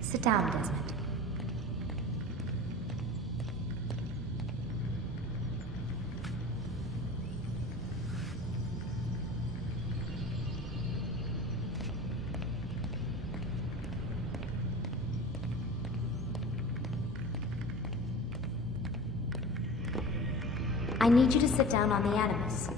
Sit down, Desmond. I need you to sit down on the Animus.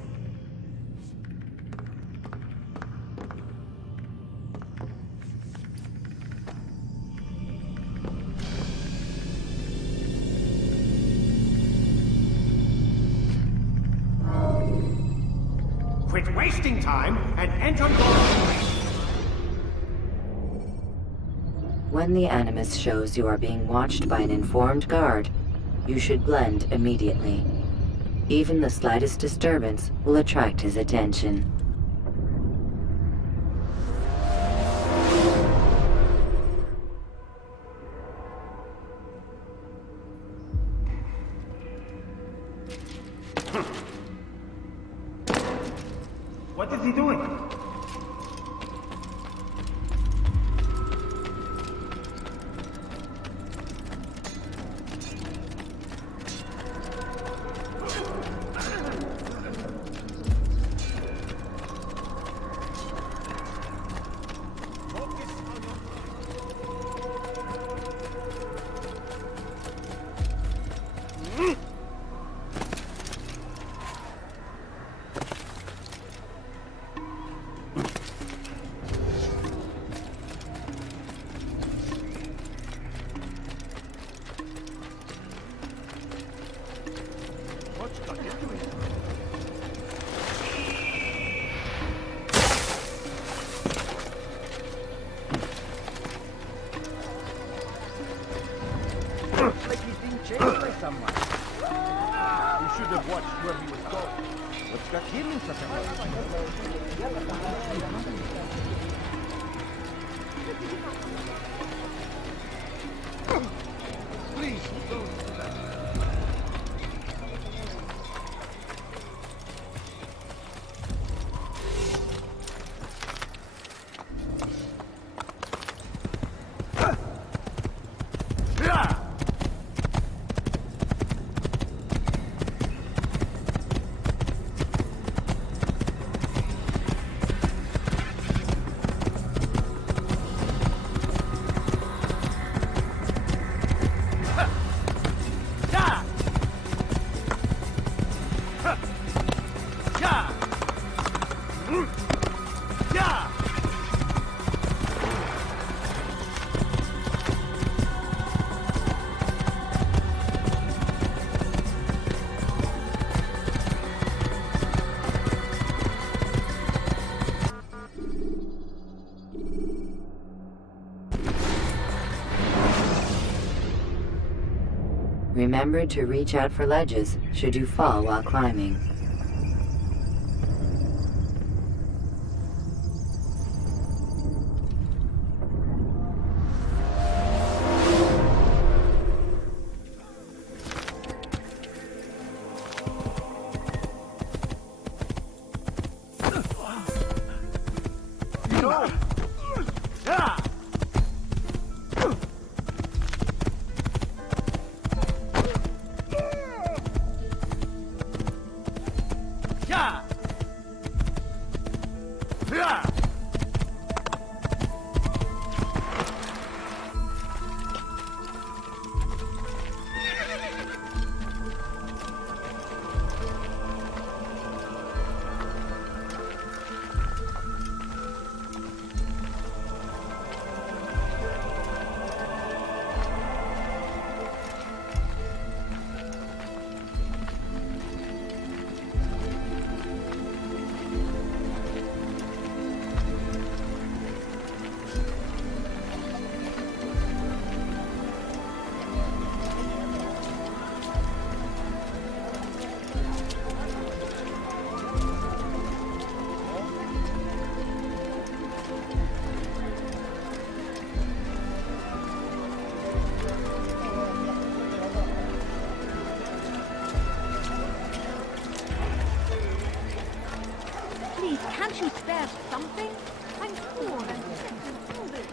Quit wasting time and enter your... When the Animus shows you are being watched by an informed guard, you should blend immediately. Even the slightest disturbance will attract his attention. What is he doing? Like he's being chased by someone. You should have watched where he was going. What's got him in such a Please, don't do that. Remember to reach out for ledges should you fall while climbing. No! Ah! Yeah! Yeah! Please, can't you spare something? I'm poor and sick and hungry.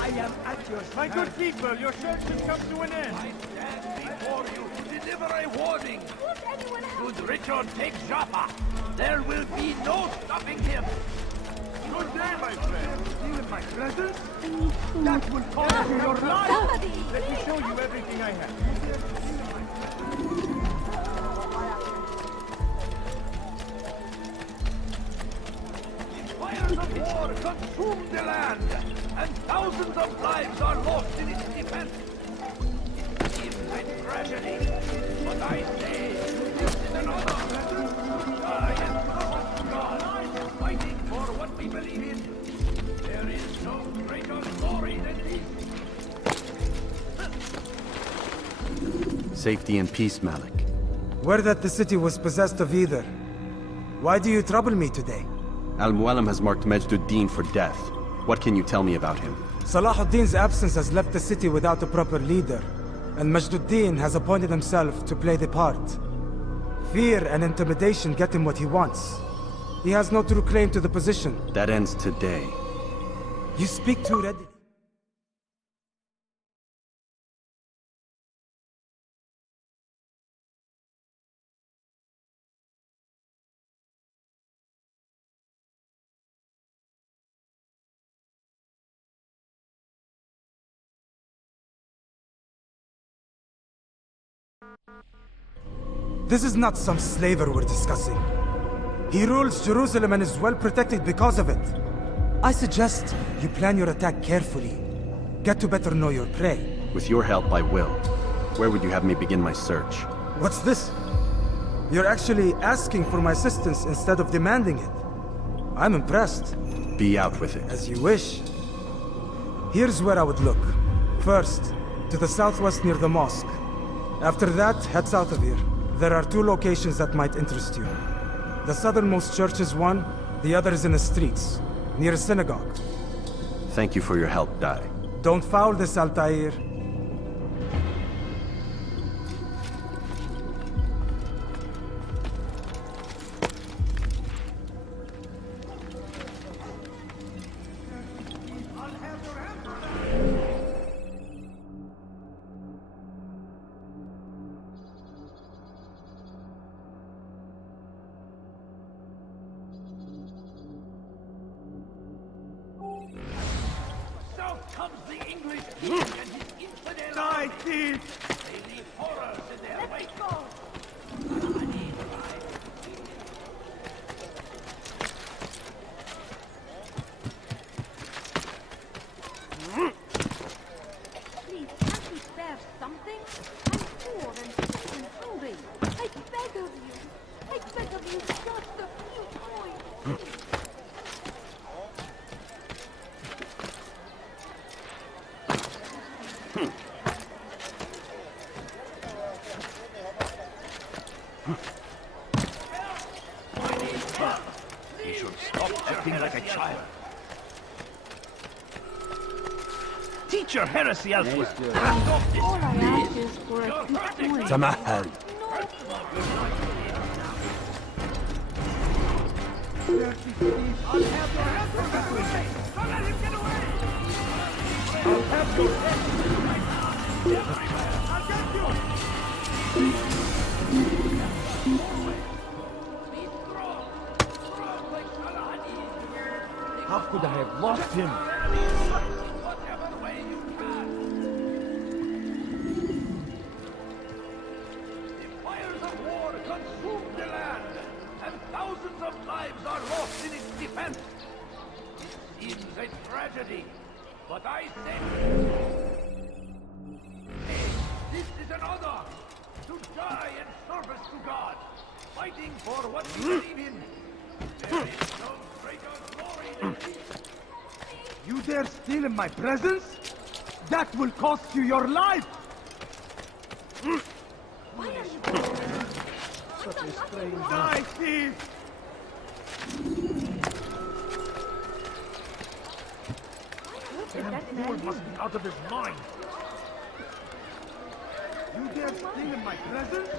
I am at your My good people, your search has come to an end. I stand before you to deliver a warning. Won't anyone help? Should Richard take Jaffa, there will be no stopping him. Good day, my friend. Stealing my presents? I need food. That will cost you your life. Somebody! Let me show you everything I have. Fires of war consume the land, and thousands of lives are lost in its defense. It's a tragedy, but I say this is an honor. I am God, fighting for what we believe in. There is no greater glory than this. Safety and peace, Malik. Word that the city was possessed of either. Why do you trouble me today? Al-Mualim has marked Majduddin for death. What can you tell me about him? Salahuddin's absence has left the city without a proper leader, and Majduddin has appointed himself to play the part. Fear and intimidation get him what he wants. He has no true claim to the position. That ends today. You speak too readily. This is not some slaver we're discussing. He rules Jerusalem and is well protected because of it. I suggest you plan your attack carefully. Get to better know your prey. With your help, I will. Where would you have me begin my search? What's this? You're actually asking for my assistance instead of demanding it. I'm impressed. Be out with it. As you wish. Here's where I would look. First, to the southwest near the mosque. After that, head south of here. There are two locations that might interest you. The southernmost church is one, the other is in the streets, near a synagogue. Thank you for your help, Dai. Don't foul this, Altair. South comes the English king and his infidel Die, army. thief! They leave horrors in their wake. Please, can't you spare something? I'm poor and sick and hungry. I beg of you. I beg of you just a few coins. He should stop acting like a child. Teach your heresy elsewhere. Hand off this. All I ask is for a few coins. Tamahal. I'll have your help. I'll have your head right now. Everywhere. I'll get you. Be strong. Strong like Saladin. How could I have lost him? Whatever way you can. The fires of war consume the land, and thousands of lives are lost in its defense. It seems a tragedy, but I say... Hey, this is an honor! To die in service to God, fighting for what we believe in. There is no greater glory than this. You dare steal in my presence? That will cost you your life! Die, thief! That fool must be out of his mind. You dare steal in my presence?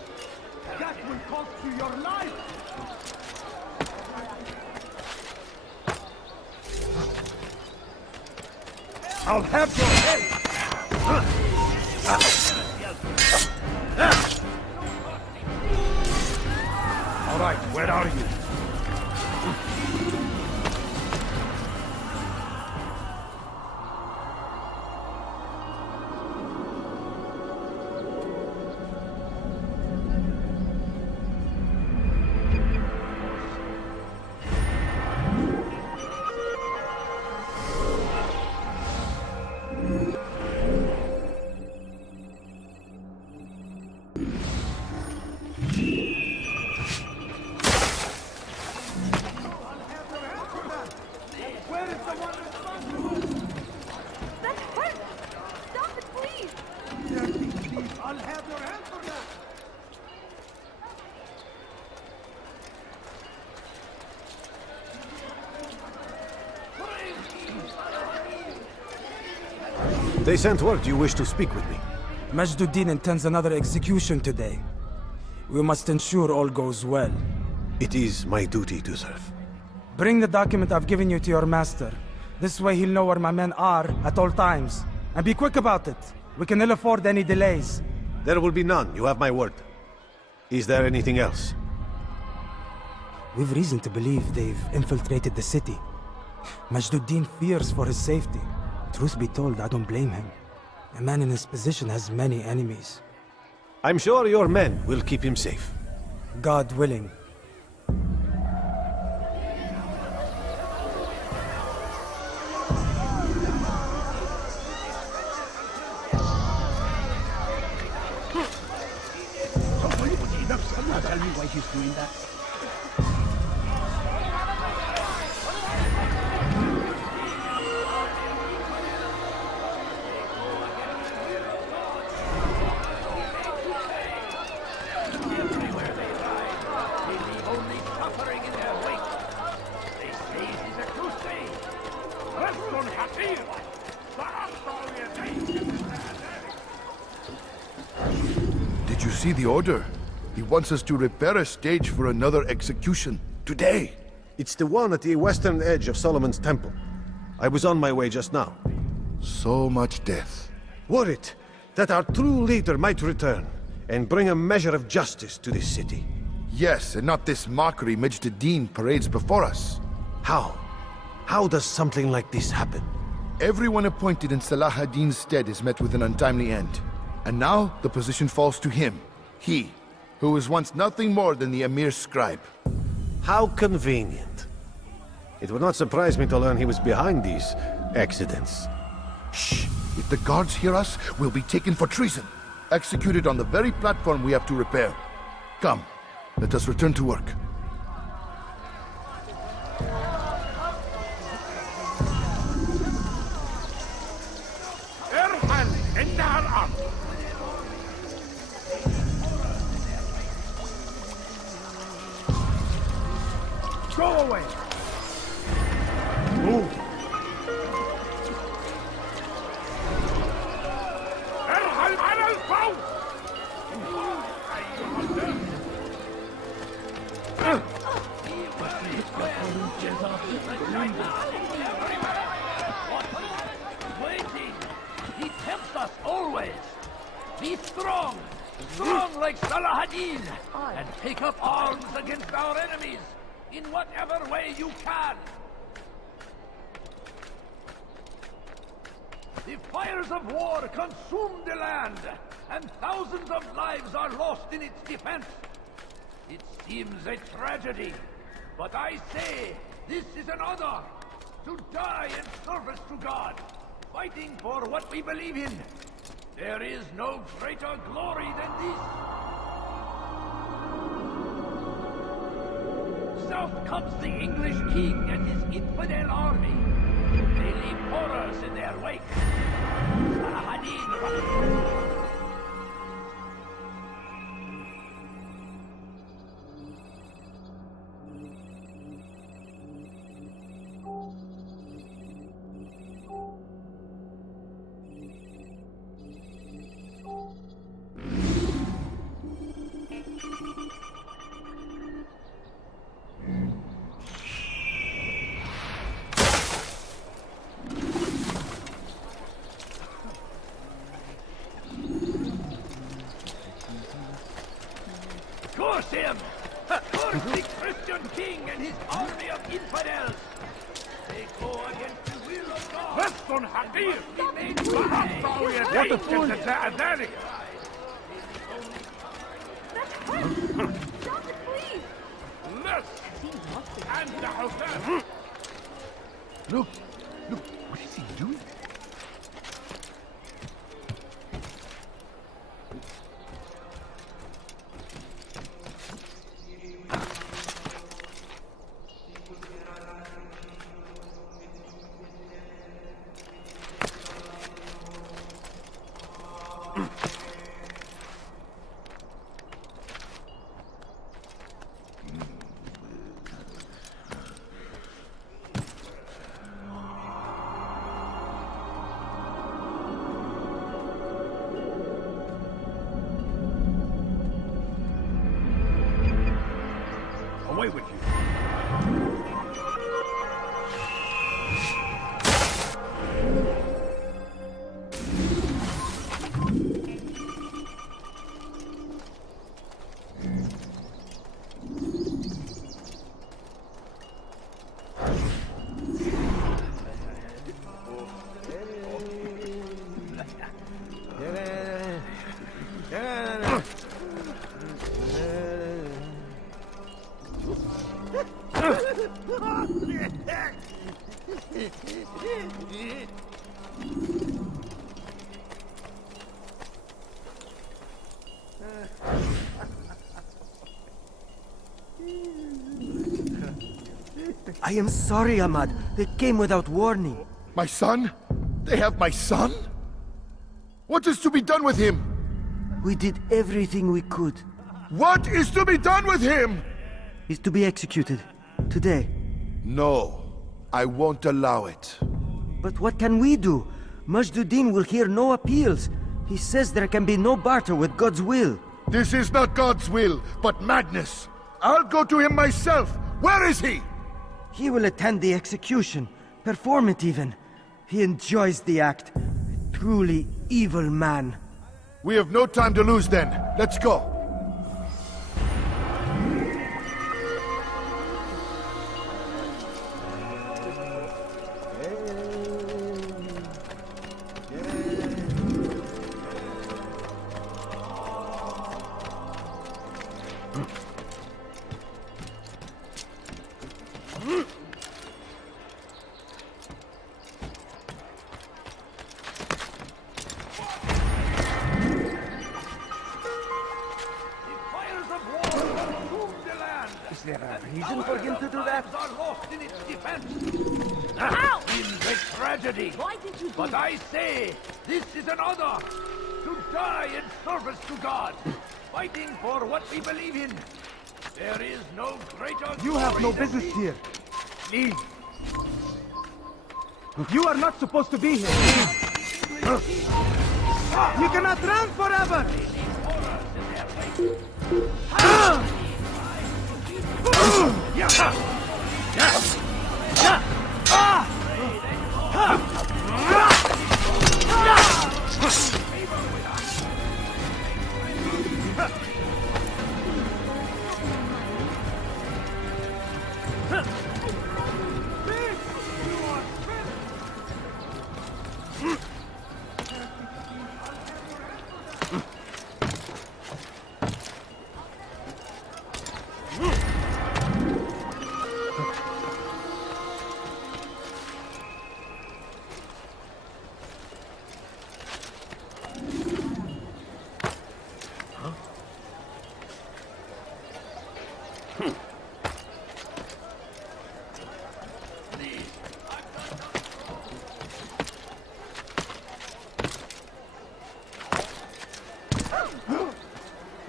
That will cost you your life! I'll have your head! All right, where are you? Where is the one responsible? That hurt! Stop it, please! Dirty thief, I'll have your hand for that! They sent word you wish to speak with me. Majduddin intends another execution today. We must ensure all goes well. It is my duty to serve. Bring the document I've given you to your master. This way he'll know where my men are at all times. And be quick about it. We can ill afford any delays. There will be none, you have my word. Is there anything else? We've reason to believe they've infiltrated the city. Majduddin fears for his safety. Truth be told, I don't blame him. A man in his position has many enemies. I'm sure your men will keep him safe. God willing. Tell me why he's doing that. Everywhere they ride, they leave only suffering in their wake. They say it is a crusade. Reston Hatir! Did you see the order? He wants us to repair a stage for another execution. Today! It's the one at the western edge of Solomon's temple. I was on my way just now. So much death. Worried that our true leader might return and bring a measure of justice to this city. Yes, and not this mockery Majduddin parades before us. How? How does something like this happen? Everyone appointed in Salah ad-Din's stead is met with an untimely end. And now the position falls to him. He, who was once nothing more than the Emir's scribe. How convenient. It would not surprise me to learn he was behind these accidents. Shh! If the guards hear us, we'll be taken for treason. Executed on the very platform we have to repair. Come, let us return to work. Erhan, انتهى الأمر. Go away! Move. ارحل على الفور. أيها الناس. strong! Strong like Saladin! And take up arms against our enemies in whatever way you can! The fires of war consume the land, and thousands of lives are lost in its defense. It seems a tragedy, but I say this is an honor, to die in service to God, fighting for what we believe in. There is no greater glory than this. South comes the English king and his infidel army. They leave horrors in their wake. Curse him! Curse the Christian king and his army of infidels! They go against the will of God! Western حقير! What What a fool! ذلك! Stop it, please! Less! And the Hussein! Look, what is he doing? Away with you! I am sorry, Ahmad. They came without warning. My son? They have my son? What is to be done with him? We did everything we could. What is to be done with him? He's to be executed. Today. No, I won't allow it. But what can we do? Majduddin will hear no appeals. He says there can be no barter with God's will. This is not God's will, but madness. I'll go to him myself. Where is he? He will attend the execution. Perform it even. He enjoys the act. A truly evil man. We have no time to lose then. Let's go. Is there a reason for him to do that? Are lost in its defense. That seems a tragedy. Why did you do But I say, this is an honor. To die in service to God. Fighting for what we believe in. There is no greater You have no glory than business this. here. Leave. You are not supposed to be here. You cannot run forever!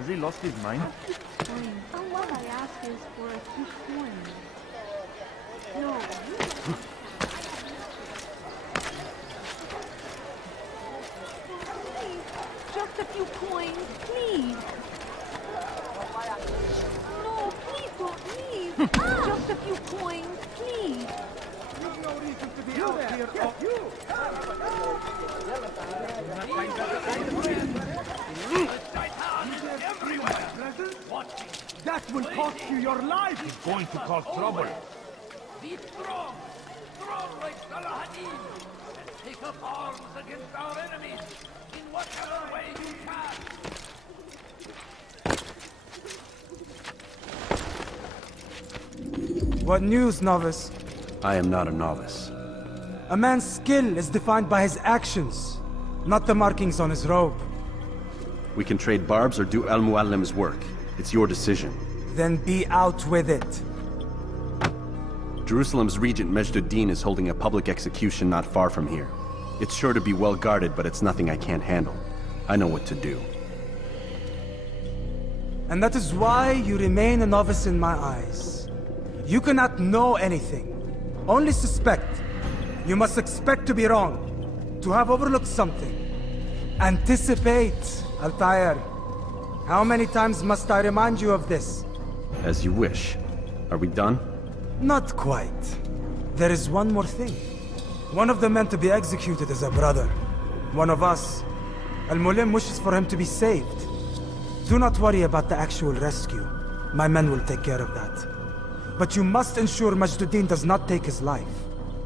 Has he lost his mind? All I ask is for a few coins. No, please, just a few coins, please. No, please don't leave. Just a few coins, please. You've no reason to be out here. That will cost you your life. It's going to cause trouble. Be strong. Strong like Saladin. And take up arms against our enemies in whatever way you can. What news, novice? I am not a novice. A man's skill is defined by his actions, not the markings on his robe. We can trade barbs or do Al-Muallim's work. It's your decision. Then be out with it. Jerusalem's regent Majd-ud-Din is holding a public execution not far from here. It's sure to be well guarded, but it's nothing I can't handle. I know what to do. And that is why you remain a novice in my eyes. You cannot know anything, only suspect. You must expect to be wrong, to have overlooked something. Anticipate, Altair. How many times must I remind you of this? As you wish. Are we done? Not quite. There is one more thing. One of the men to be executed is a brother. One of us. Al-Mulim wishes for him to be saved. Do not worry about the actual rescue. My men will take care of that. But you must ensure Majd-ud-Din does not take his life.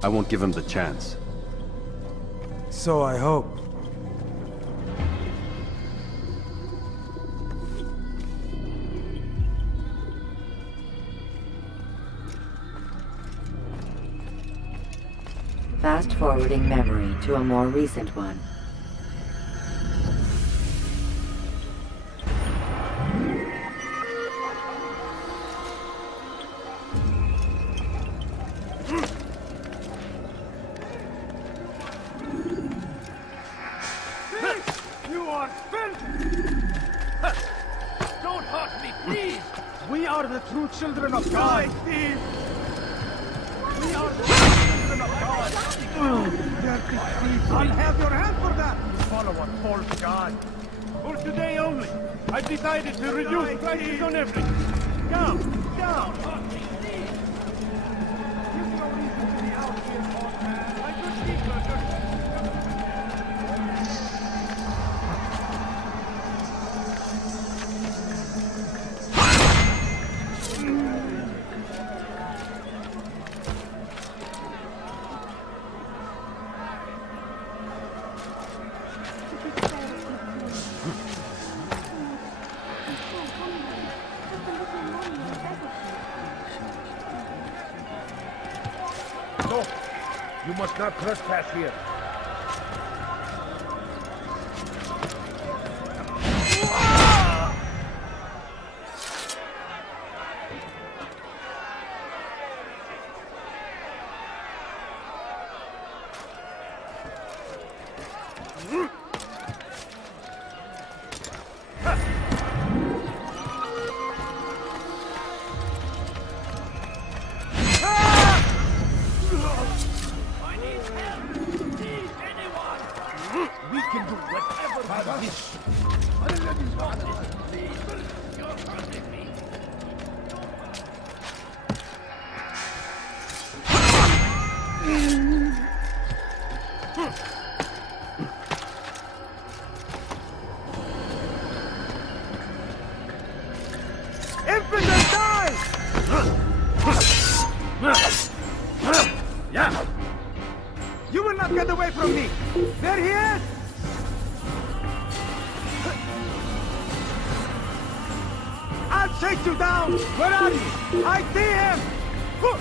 I won't give him the chance. So I hope. Fast-forwarding memory to a more recent one. You are filthy! Don't hurt me, please! We are the true children of God. Thief! We are the true children of God. Dirty thief! I'll have your hand for that! You follow a false god. For today only, I've decided to reduce prices on everything. Down, down. You've no reason to be out here, old man. My good people are just... No, you must not trespass here. We can do whatever we wish. You're hurting me. Infidel, die! Yeah! You will not get away from me! There he is! I'll chase you down! Where are you? I see him! Food.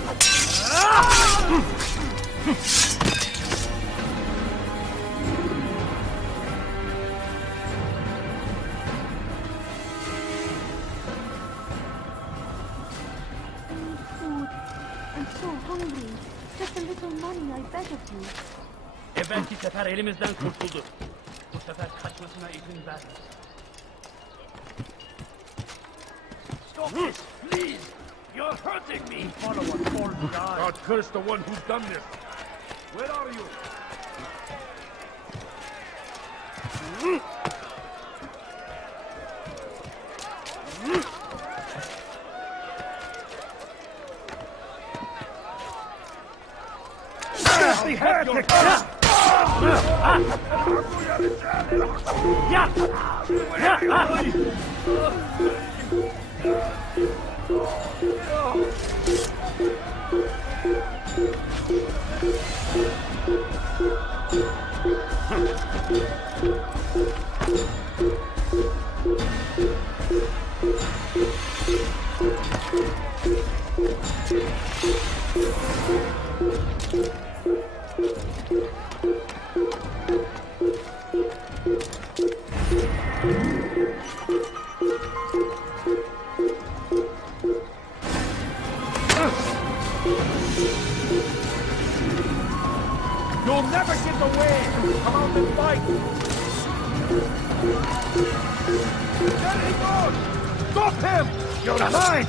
I'm so hungry. Just a little money, I beg of you. Evvelki sefer elimizden kurtuldu. Bu sefer kaçmasına izin vermeyiz. Stop this, please! You're hurting me! Follow us, all die. God curse the one who's done this. Where are you? The heretic! You'll never get away! Come out and fight! There he goes! Stop him! You're mine!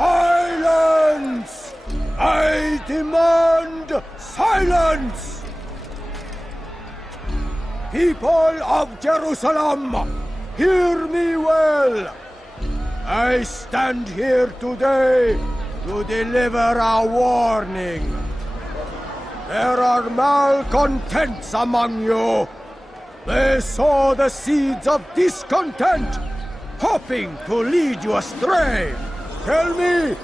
Silence! I demand silence! People of Jerusalem, hear me well! I stand here today to deliver a warning. There are malcontents among you. They sow the seeds of discontent, hoping to lead you astray. Tell me,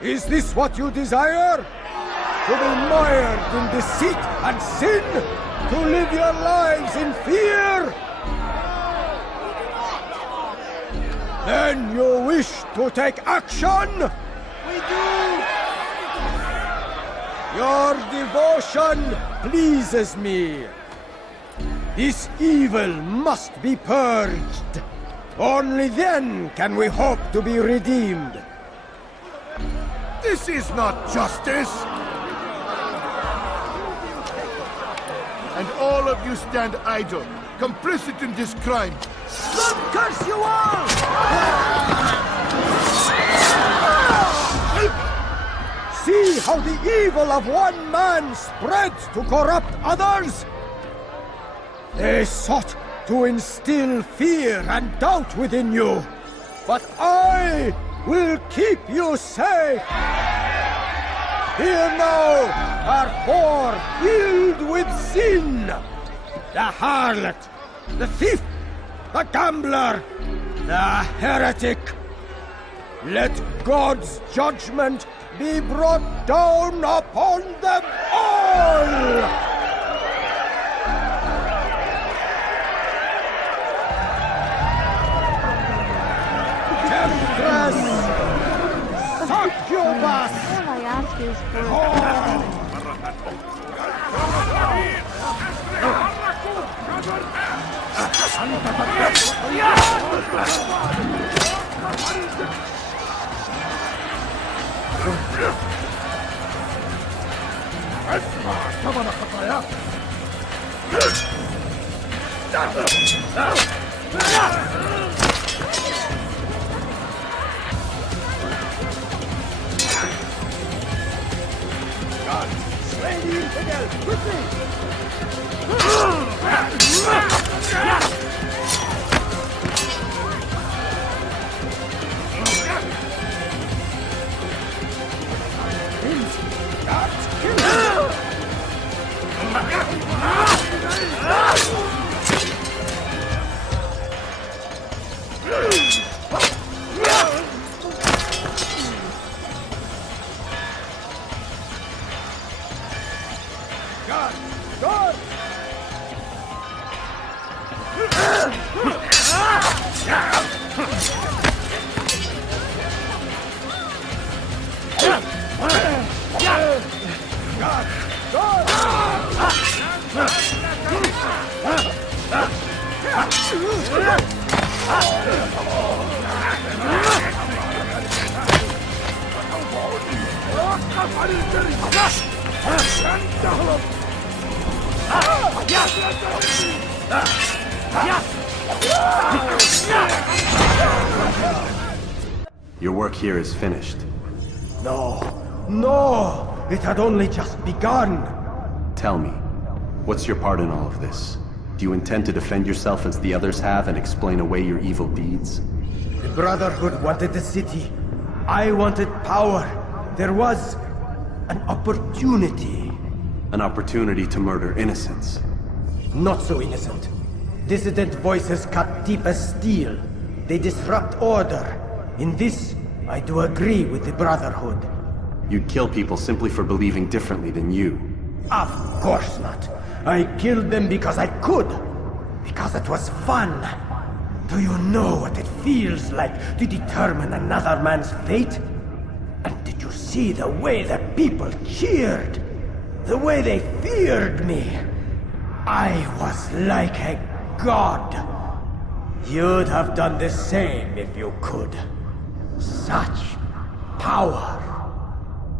is this what you desire? To be mired in deceit and sin? To live your lives in fear? Then you wish to take action? We do! Your devotion pleases me. This evil must be purged. Only then can we hope to be redeemed. This is not justice! And all of you stand idle, complicit in this crime. God curse you all! See how the evil of one man spreads to corrupt others? They sought to instill fear and doubt within you, but I will keep you safe. Here now are four filled with sin. The harlot, the thief, the gambler, the heretic. Let God's judgment be brought down upon them all! Temptress! Succubus! All I ask is for... Oh! Your work here is finished. No, no! It had only just begun! Tell me, what's your part in all of this? Do you intend to defend yourself as the others have and explain away your evil deeds? The Brotherhood wanted the city. I wanted power. There was an opportunity. An opportunity to murder innocents. Not so innocent. Dissident voices cut deep as steel. They disrupt order. In this, I do agree with the Brotherhood. You'd kill people simply for believing differently than you. Of course not. I killed them because I could. Because it was fun. Do you know what it feels like to determine another man's fate? And did you see the way the people cheered? The way they feared me? I was like a god. You'd have done the same if you could. Such power.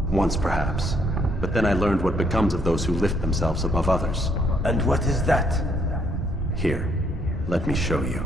Once perhaps. But then I learned what becomes of those who lift themselves above others. And what is that? Here, let me show you.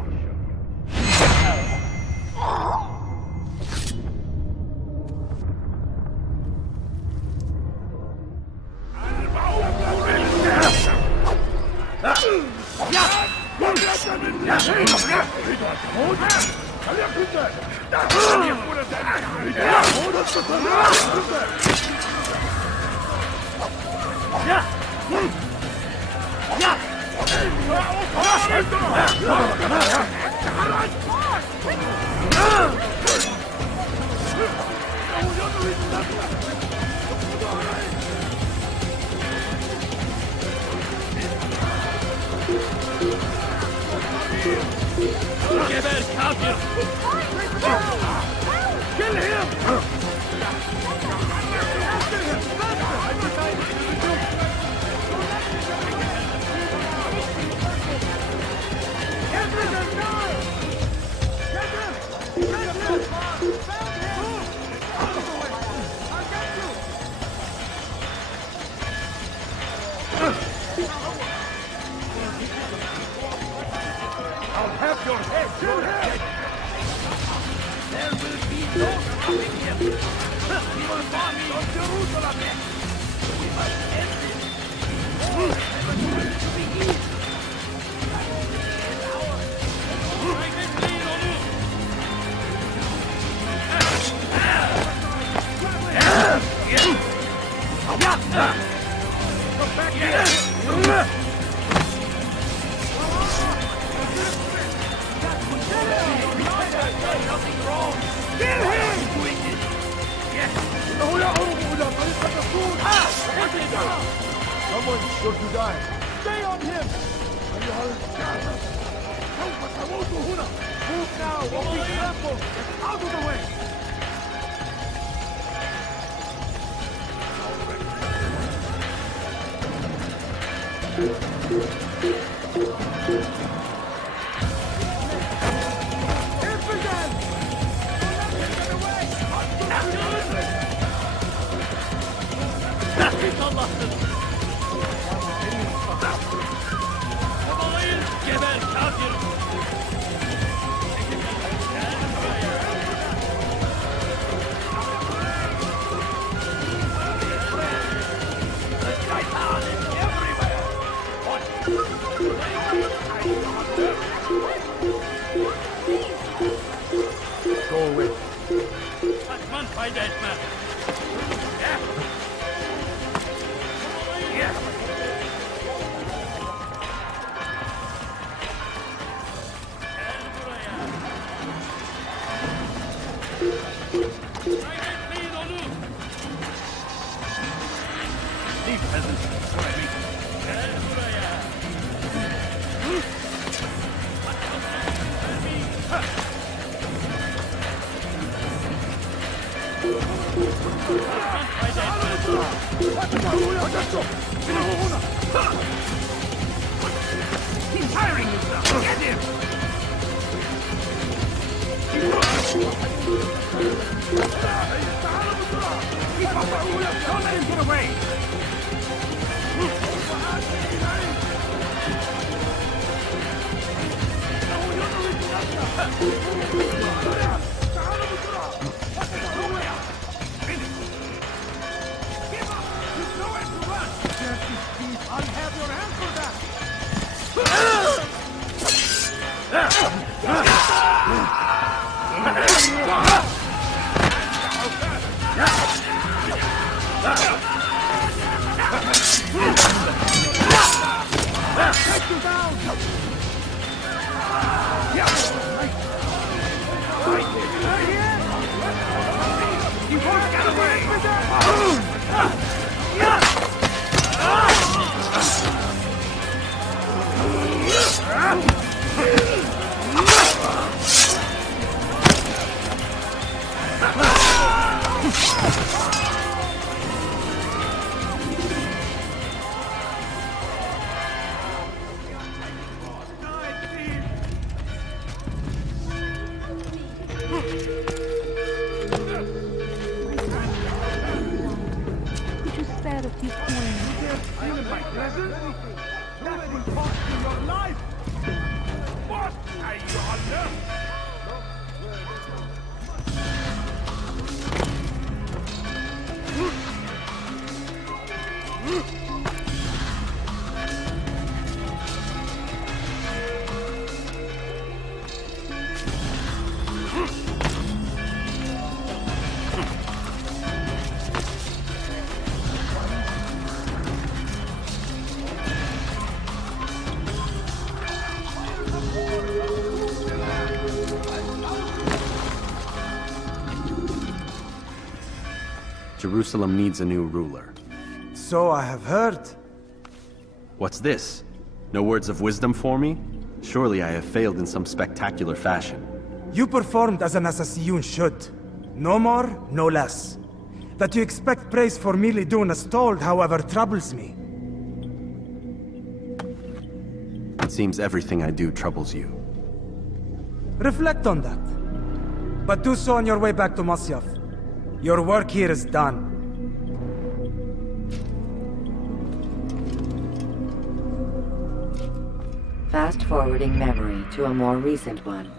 Geber kafir! Kill him! I'll have your head! Your head! There will be no stopping him! He will march on Jerusalem next! We must end this! War never going to be easy! It's ours! I can lead on you! Come back here! Nothing wrong! Kill him! Yes! Someone sure to die. Stay on him! Move now! We'll be careful! Get out of the way! Allah'tır. Kovalayın, geber kafir. Go away. Kaçman fayda etmez. Kaybetmeyin onu. These peasants destroy me. Gel buraya. He's hiring himself. Get him! Keep up! Don't let him get away! Give up! There's nowhere to run! I'll have your answer back! Take you down! He won't get away! Could you spare a few coins? Steal my presents? That will cost you your life! What? Are you under? Jerusalem needs a new ruler. So I have heard. What's this? No words of wisdom for me? Surely I have failed in some spectacular fashion. You performed as an assassin should. No more, no less. That you expect praise for merely doing as told, however, troubles me. It seems everything I do troubles you. Reflect on that. But do so on your way back to Masyaf. Your work here is done. Fast-forwarding memory to a more recent one.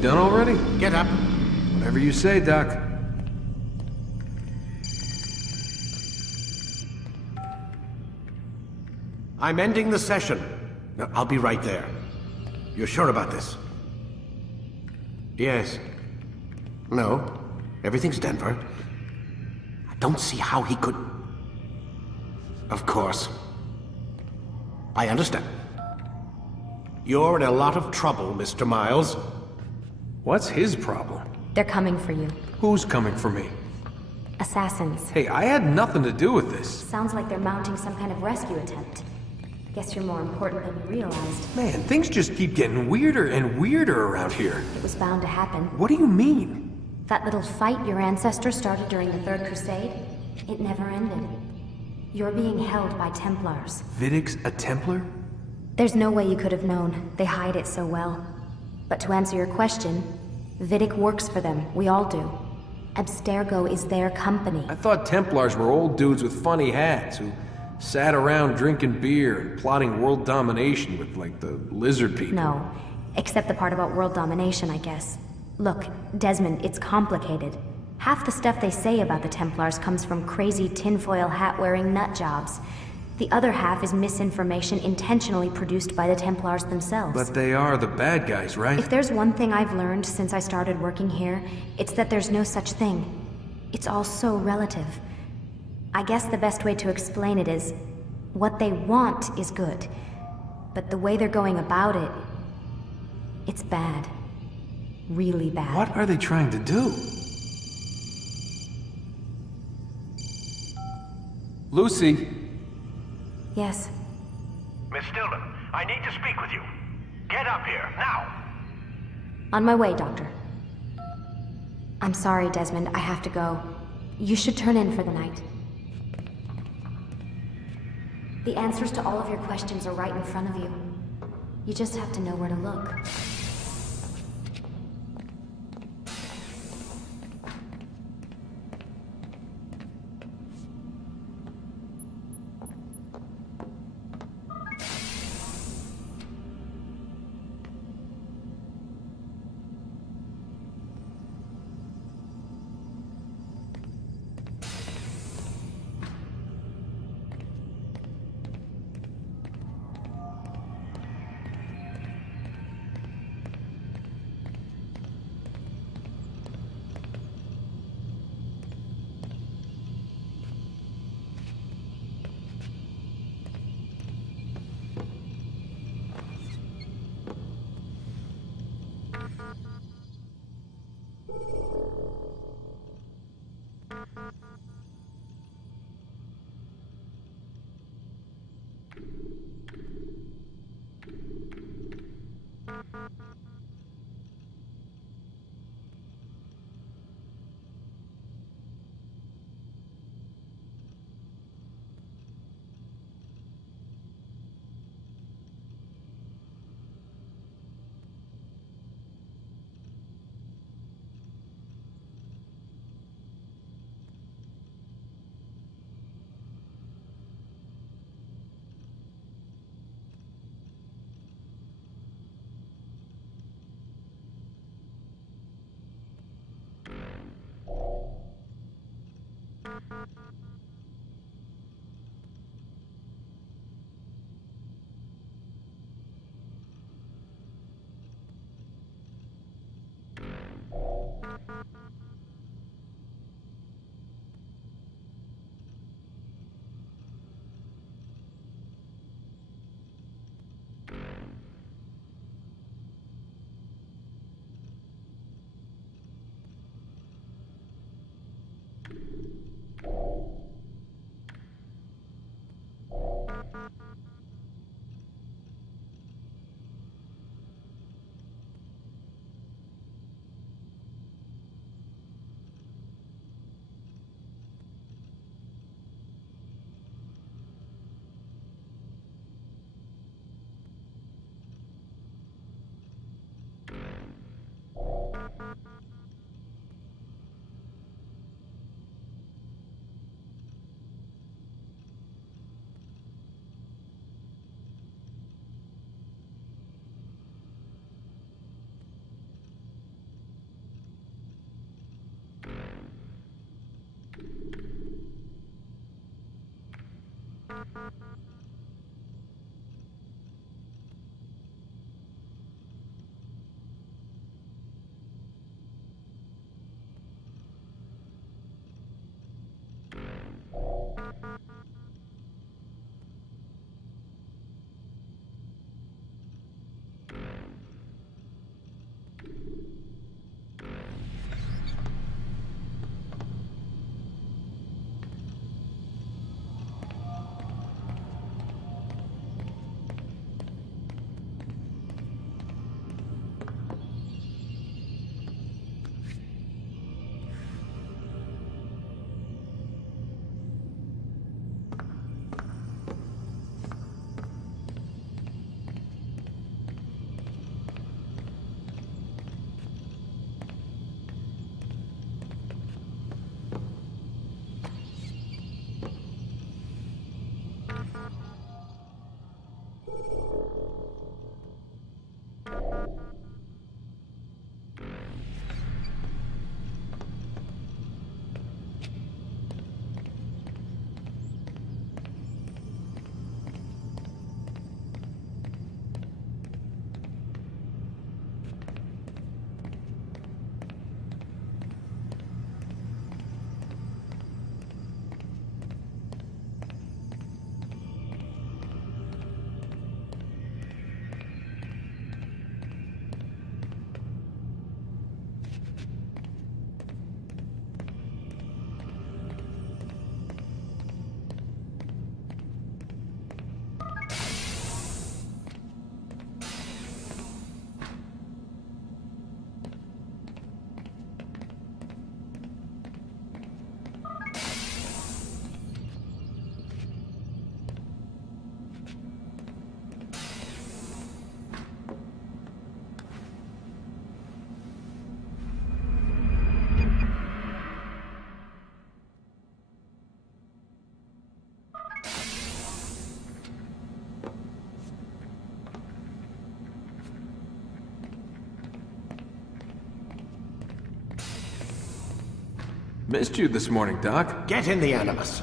Done already? Get up. Whatever you say, Doc. I'm ending the session. No, I'll be right there. You're sure about this? Yes. No. Everything's Denver. I don't see how he could... Of course. I understand. You're in a lot of trouble, Mr. Miles. What's his problem? They're coming for you. Who's coming for me? Assassins. Hey, I had nothing to do with this. Sounds like they're mounting some kind of rescue attempt. Guess you're more important than you realized. Man, things just keep getting weirder and weirder around here. It was bound to happen. What do you mean? That little fight your ancestors started during the Third Crusade, it never ended. You're being held by Templars. Vidic's a Templar? There's no way you could have known. They hide it so well. But to answer your question, Vidic works for them. We all do. Abstergo is their company. I thought Templars were old dudes with funny hats who sat around drinking beer and plotting world domination with, like, the lizard people. No, except the part about world domination, I guess. Look, Desmond, it's complicated. Half the stuff they say about the Templars comes from crazy tinfoil hat-wearing nut jobs. The other half is misinformation intentionally produced by the Templars themselves. But they are the bad guys, right? If there's one thing I've learned since I started working here, it's that there's no such thing. It's all so relative. I guess the best way to explain it is, what they want is good. But the way they're going about it, it's bad. Really bad. What are they trying to do? Lucy? Yes. Miss Stillman, I need to speak with you. Get up here, now! On my way, Doctor. I'm sorry, Desmond. I have to go. You should turn in for the night. The answers to all of your questions are right in front of you. You just have to know where to look. Missed you this morning, Doc. Get in the Animus.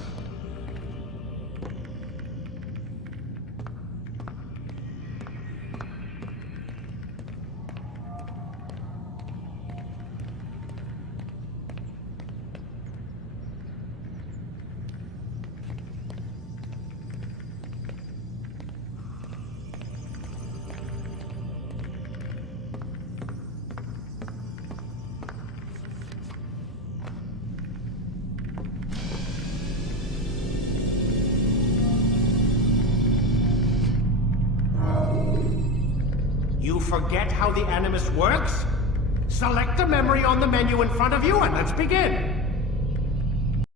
You forget how the Animus works? Select a memory on the menu in front of you and let's begin.